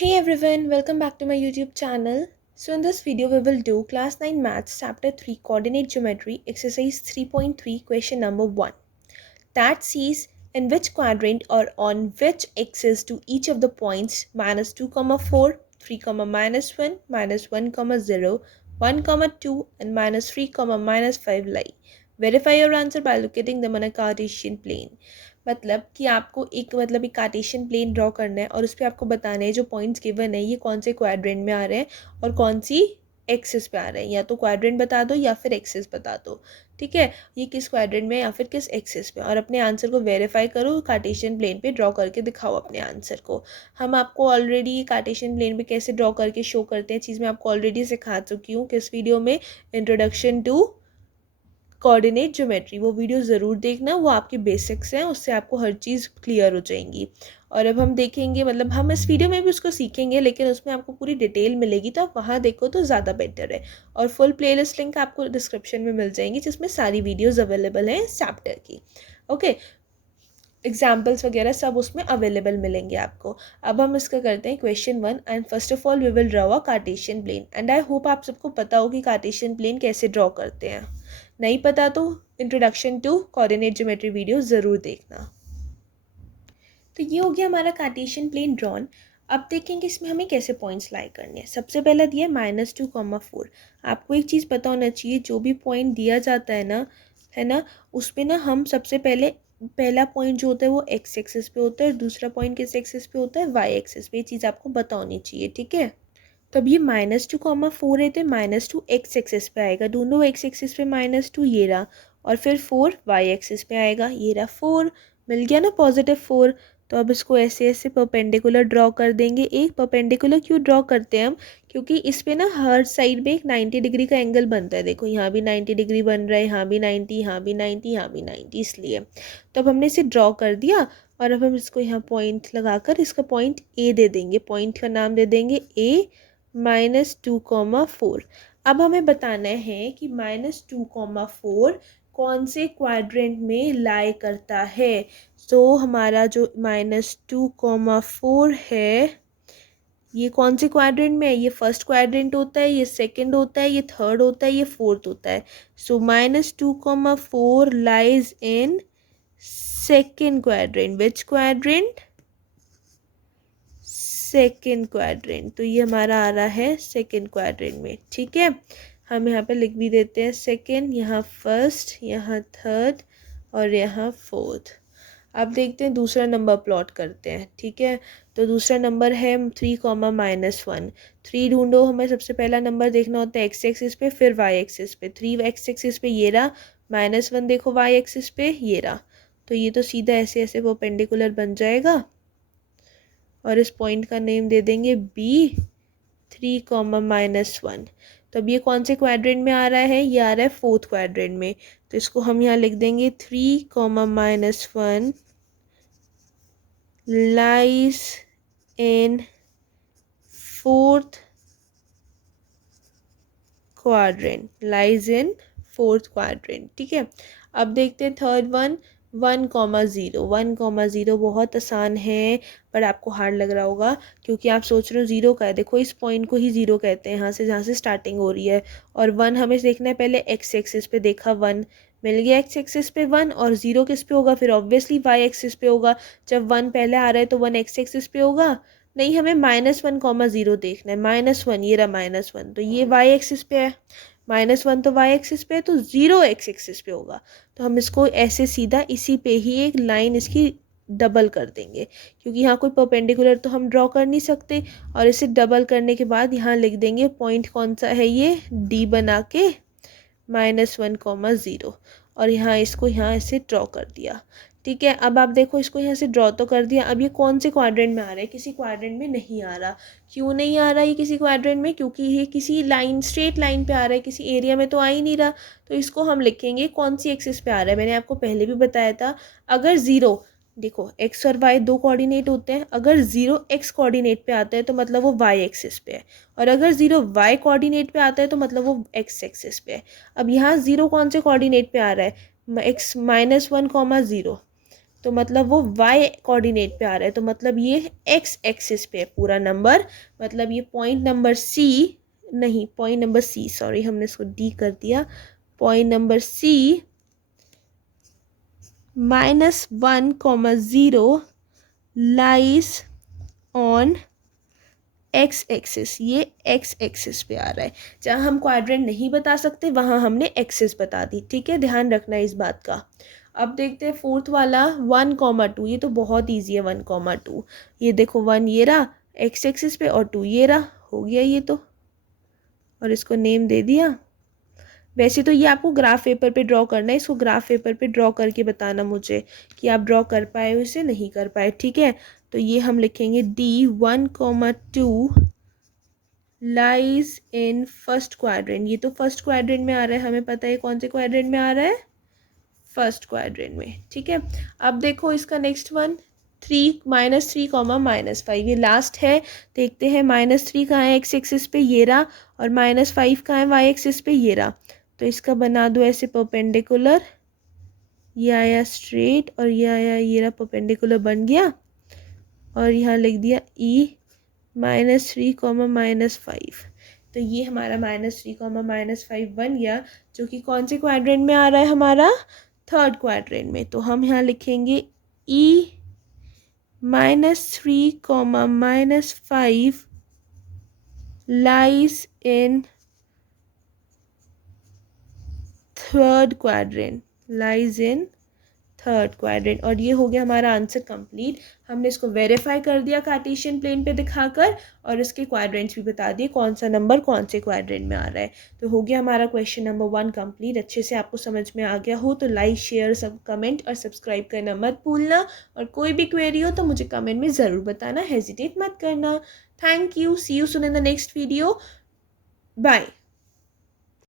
Hey everyone, welcome back to my YouTube channel. So in this video we will do class 9 maths chapter 3 coordinate geometry exercise 3.3 question number 1. That says in which quadrant or on which axis do each of the points -2, 4, 3, -1, -1, 0, 1, 2 and -3, -5 lie. Verify your answer by locating them on a Cartesian plane. मतलब कि आपको एक Cartesian plane draw करना है और उस पर आपको बताना है जो पॉइंट्स गिवन है ये कौन से क्वाड्रेंट में आ रहे हैं और कौन सी एक्सिस पे आ रहे हैं। या तो क्वाड्रेंट बता दो या फिर एक्सिस बता दो। ठीक है, ये किस क्वाड्रेंट में या फिर किस एक्सिस पे, और अपने आंसर को वेरीफाई करो, कार्टेशियन प्लेन पे ड्रॉ करके दिखाओ अपने आंसर को। हम आपको ऑलरेडी कार्टेशियन प्लेन पे कैसे ड्रॉ करके शो करते हैं चीज़ मैं आपको ऑलरेडी सिखा चुकी हूँ किस वीडियो में, इंट्रोडक्शन टू कोऑर्डिनेट ज्योमेट्री। वो वीडियो ज़रूर देखना, वो आपके बेसिक्स हैं, उससे आपको हर चीज़ क्लियर हो जाएंगी। और अब हम देखेंगे, मतलब हम इस वीडियो में भी उसको सीखेंगे लेकिन उसमें आपको पूरी डिटेल मिलेगी, तो आप वहाँ देखो तो ज़्यादा बेटर है। और फुल प्लेलिस्ट लिंक आपको डिस्क्रिप्शन में मिल जाएंगी जिसमें सारी वीडियोज़ अवेलेबल हैं इस चैप्टर की। ओके, एग्जाम्पल्स वगैरह सब उसमें अवेलेबल मिलेंगे आपको। अब हम इसका करते हैं question 1 and first of all we will draw a cartesian plane and I hope आप सबको पता हो कि कार्टेशियन प्लेन कैसे ड्रॉ करते हैं। नहीं पता तो introduction to coordinate geometry video ज़रूर देखना। तो ये हो गया हमारा कार्टेशियन प्लेन ड्रॉन। अब देखेंगे इसमें हमें कैसे पॉइंट्स लाई करने हैं। सबसे पहला दिया -2, 4। आपको एक चीज़ पता होना चाहिए, जो भी पॉइंट दिया जाता है ना, उसमें ना हम सबसे पहले पहला पॉइंट जो होता है वो एक्स एक्सिस पे होता है और दूसरा पॉइंट किस एक्सिस पे होता है, वाई एक्सिस पे। ये चीज़ आपको पता होनी चाहिए, ठीक है। तो अब ये -2, 4 है तो -2 एक्स एक्सिस पे आएगा, ढूंढो एक्स एक्सिस पे -2, ये रहा। और फिर 4 वाई एक्सिस पे आएगा, ये रहा 4। मिल गया ना +4। तो अब इसको ऐसे ऐसे परपेंडिकुलर ड्रॉ कर देंगे। एक परपेंडिकुलर क्यों ड्रॉ करते हैं हम, क्योंकि इस पे ना हर साइड में एक 90 डिग्री का एंगल बनता है। देखो यहाँ भी 90 डिग्री बन रहा है, यहाँ भी 90, यहाँ भी 90, यहाँ भी 90, इसलिए। तो अब हमने इसे ड्रॉ कर दिया और अब हम इसको यहाँ पॉइंट लगाकर इसका पॉइंट ए दे देंगे, पॉइंट का नाम दे देंगे ए -2, 4। अब हमें बताना है कि -2, 4 कौन से क्वाड्रेंट में लाई करता है। तो हमारा जो -2, 4 है ये कौन से क्वाड्रेंट में है, ये फर्स्ट क्वाड्रेंट होता है, ये सेकंड होता है, ये थर्ड होता है, ये फोर्थ होता है। सो -2, 4 lies in second quadrant. Which quadrant? Second quadrant. तो ये हमारा आ रहा है सेकेंड क्वाड्रेंट में, ठीक है। हम यहाँ पे लिख भी देते हैं सेकेंड, यहाँ फर्स्ट, यहाँ थर्ड और यहाँ फोर्थ। अब देखते हैं दूसरा नंबर प्लॉट करते हैं, ठीक है। तो दूसरा नंबर है 3, -1। 3 ढूंढो, हमें सबसे पहला नंबर देखना होता है एक्स एक्सिस पे फिर वाई एक्सिस पे। 3 एक्स एक्सिस पे ये रहा, -1 देखो वाई एक्सिस पे ये रहा। तो ये तो सीधा ऐसे ऐसे परपेंडिकुलर बन जाएगा और इस पॉइंट का नेम दे देंगे B3, -1। तो अब ये कौन से क्वाड्रेंट में आ रहा है, ये आ रहा है फोर्थ क्वाड्रेंट में। तो इसको हम यहाँ लिख देंगे 3, -1 lies in fourth quadrant, lies in fourth quadrant, ठीक है। अब देखते हैं थर्ड वन, 1, 0। 1, 0 बहुत आसान है पर आपको हार्ड लग रहा होगा क्योंकि आप सोच रहे हो जीरो का है। देखो इस पॉइंट को ही जीरो कहते हैं, यहाँ से जहाँ से स्टार्टिंग हो रही है। और 1 हमें देखना है, पहले एक्स एक्सिस पे देखा 1 मिल गया, एक्स एक्सिस पे 1। और 0 किस पे होगा, फिर ऑब्वियसली वाई एक्सिस पे होगा। जब 1 पहले आ रहा है तो 1 एक्स एक्सिस पे होगा। नहीं, हमें -1, 0 देखना है। -1, ये रहा -1, तो ये वाई एक्सिस पे है। -1 तो वाई एक्सिस पे है तो 0 एक्स एक्सिस पे होगा। तो हम इसको ऐसे सीधा इसी पे ही एक लाइन इसकी डबल कर देंगे, क्योंकि यहाँ कोई परपेंडिकुलर तो हम ड्रॉ कर नहीं सकते। और इसे डबल करने के बाद यहाँ लिख देंगे पॉइंट कौन सा है, ये डी बना के -1, 0। और यहाँ इसको यहाँ ऐसे ड्रॉ कर दिया, ठीक है। अब आप देखो इसको यहाँ से ड्रॉ तो कर दिया, अब ये कौन से क्वाड्रेंट में आ रहा है, किसी क्वाड्रेंट में नहीं आ रहा। क्यों नहीं आ रहा ये किसी क्वाड्रेंट में, क्योंकि ये किसी लाइन स्ट्रेट लाइन पे आ रहा है, किसी एरिया में तो आ ही नहीं रहा। तो इसको हम लिखेंगे कौन सी एक्सिस पे आ रहा है। मैंने आपको पहले भी बताया था, अगर ज़ीरो, देखो एक्स और वाई दो कोऑर्डिनेट होते हैं, अगर 0 एक्स कोऑर्डिनेट पे आता है तो मतलब वो वाई एक्सिस पे है, और अगर 0 वाई कोऑर्डिनेट पे आता है तो मतलब वो एक्स एक्सिस पे है। अब यहाँ 0 कौन से कोऑर्डिनेट पे आ रहा है, x -1, 0। तो मतलब वो y कोऑर्डिनेट पे आ रहा है, तो मतलब ये x एक्सिस पे है पूरा नंबर। मतलब ये पॉइंट नंबर सी, नहीं पॉइंट नंबर सी, सॉरी हमने इसको डी कर दिया। Point number C -1, 0 lies on X axis. ये एक्स एक्सिस पे आ रहा है। जहाँ हम क्वाड्रेंट नहीं बता सकते वहाँ हमने एक्सिस बता दी, ठीक है, ध्यान रखना इस बात का। अब देखते हैं फोर्थ वाला 1, 2। ये तो बहुत ईजी है 1, 2। ये देखो 1 ये रहा एक्स एक्सिस पे और 2 ये रहा, हो गया ये तो, और इसको नेम दे दिया। वैसे तो ये आपको ग्राफ पेपर पे ड्रॉ करना है, इसको ग्राफ पेपर पे ड्रॉ करके बताना मुझे कि आप ड्रॉ कर पाए हो इसे, नहीं कर पाए, ठीक है। तो ये हम लिखेंगे D 1, 2 lies in first quadrant. ये तो फर्स्ट क्वाड्रेंट में आ रहा है, हमें पता है कौन से क्वाड्रेंट में आ रहा है, फर्स्ट क्वाड्रेंट में, ठीक है। अब देखो इसका नेक्स्ट वन 3, -3, -5। ये लास्ट है। देखते हैं -3 कहाँ है एक्स एक्सिस पे, ये रहा, और -5 कहाँ है वाई एक्सिस पे, ये रहा। तो इसका बना दो ऐसे परपेंडिकुलर, ये आया स्ट्रेट और ये आया, ये रहा परपेंडिकुलर बन गया, और यहाँ लिख दिया E -3, -5। तो ये हमारा -3, -5 बन गया, जो कि कौन से क्वाड्रेंट में आ रहा है हमारा, थर्ड क्वाड्रेंट में। तो हम यहाँ लिखेंगे E -3, -5 lies in third quadrant, lies in third quadrant. और ये हो गया हमारा आंसर कंप्लीट। हमने इसको वेरीफाई कर दिया कार्टेशियन प्लेन पे दिखाकर, और इसके क्वाड्रेंट्स भी बता दिए कौन सा नंबर कौन से क्वाड्रेंट में आ रहा है। तो हो गया हमारा क्वेश्चन नंबर 1 कंप्लीट। अच्छे से आपको समझ में आ गया हो तो लाइक, शेयर, सब कमेंट और सब्सक्राइब करना मत भूलना। और कोई भी क्वेरी हो तो मुझे कमेंट में ज़रूर बताना, हेजिटेट मत करना। Thank you, see you soon in the next video, bye.